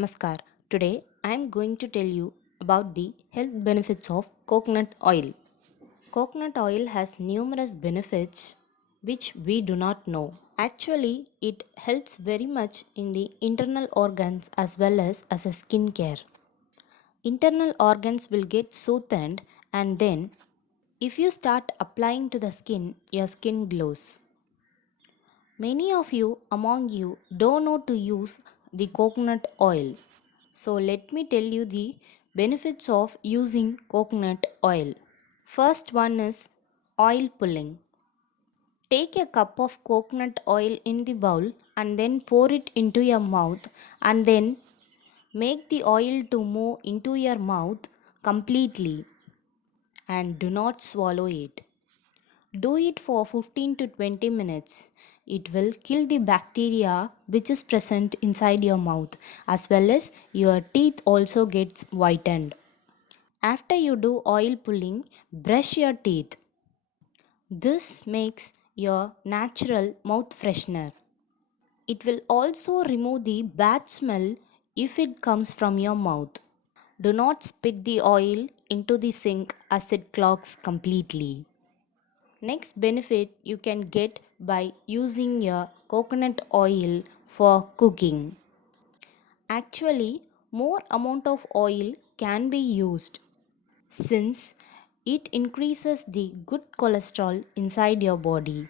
Namaskar. Today I am going to tell you about the health benefits of coconut oil. Coconut oil has numerous benefits which we do not know. Actually, it helps very much in the internal organs as well as a skin care. Internal organs will get soothed, and then if you start applying to the skin, your skin glows. Many of you among you don't know to use the coconut oil. So let me tell you the benefits of using coconut oil. First one is oil pulling. Take a cup of coconut oil in the bowl and then pour it into your mouth and then make the oil to move into your mouth completely and do not swallow it. Do it for 15 to 20 minutes. It will kill the bacteria which is present inside your mouth, as well as your teeth also gets whitened. After you do oil pulling, brush your teeth. This makes your natural mouth freshener. It will also remove the bad smell if it comes from your mouth. Do not spit the oil into the sink as it clogs completely. Next benefit you can get by using your coconut oil for cooking. Actually, more amount of oil can be used since it increases the good cholesterol inside your body.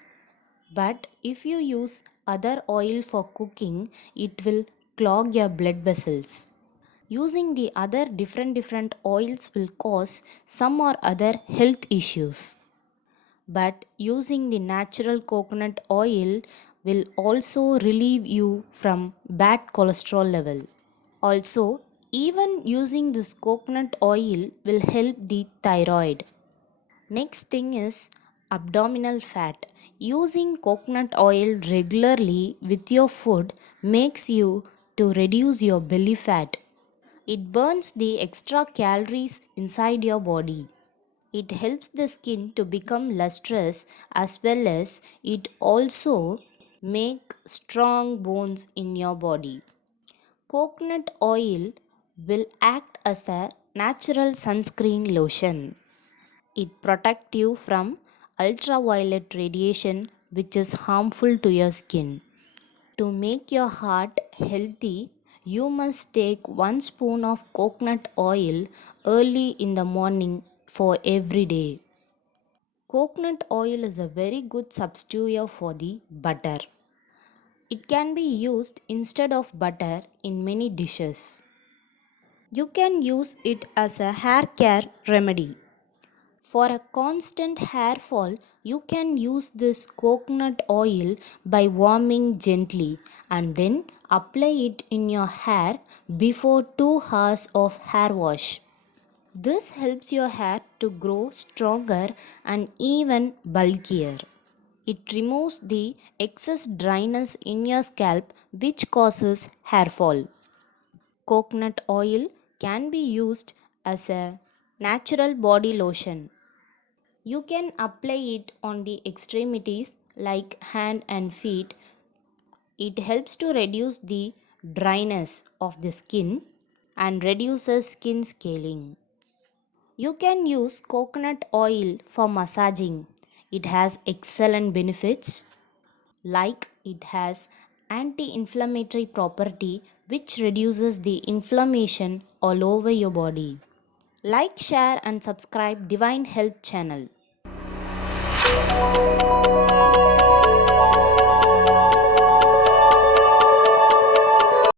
But if you use other oil for cooking, it will clog your blood vessels. Using the other different oils will cause some or other health issues. But using the natural coconut oil will also relieve you from bad cholesterol level. Also, even using this coconut oil will help the thyroid. Next thing is abdominal fat. Using coconut oil regularly with your food makes you to reduce your belly fat. It burns the extra calories inside your body. It helps the skin to become lustrous, as well as it also make strong bones in your body. Coconut oil will act as a natural sunscreen lotion. It protects you from ultraviolet radiation which is harmful to your skin. To make your heart healthy, you must take 1 spoon of coconut oil early in the morning for every day. Coconut oil is a very good substitute for the butter. It can be used instead of butter in many dishes. You can use it as a hair care remedy. For a constant hair fall, you can use this coconut oil by warming gently and then apply it in your hair before 2 hours of hair wash. This helps your hair to grow stronger and even bulkier. It removes the excess dryness in your scalp which causes hair fall. Coconut oil can be used as a natural body lotion. You can apply it on the extremities like hand and feet. It helps to reduce the dryness of the skin and reduces skin scaling. You can use coconut oil for massaging. It has excellent benefits like it has anti-inflammatory property which reduces the inflammation all over your body. Like, share and subscribe Divine Health channel.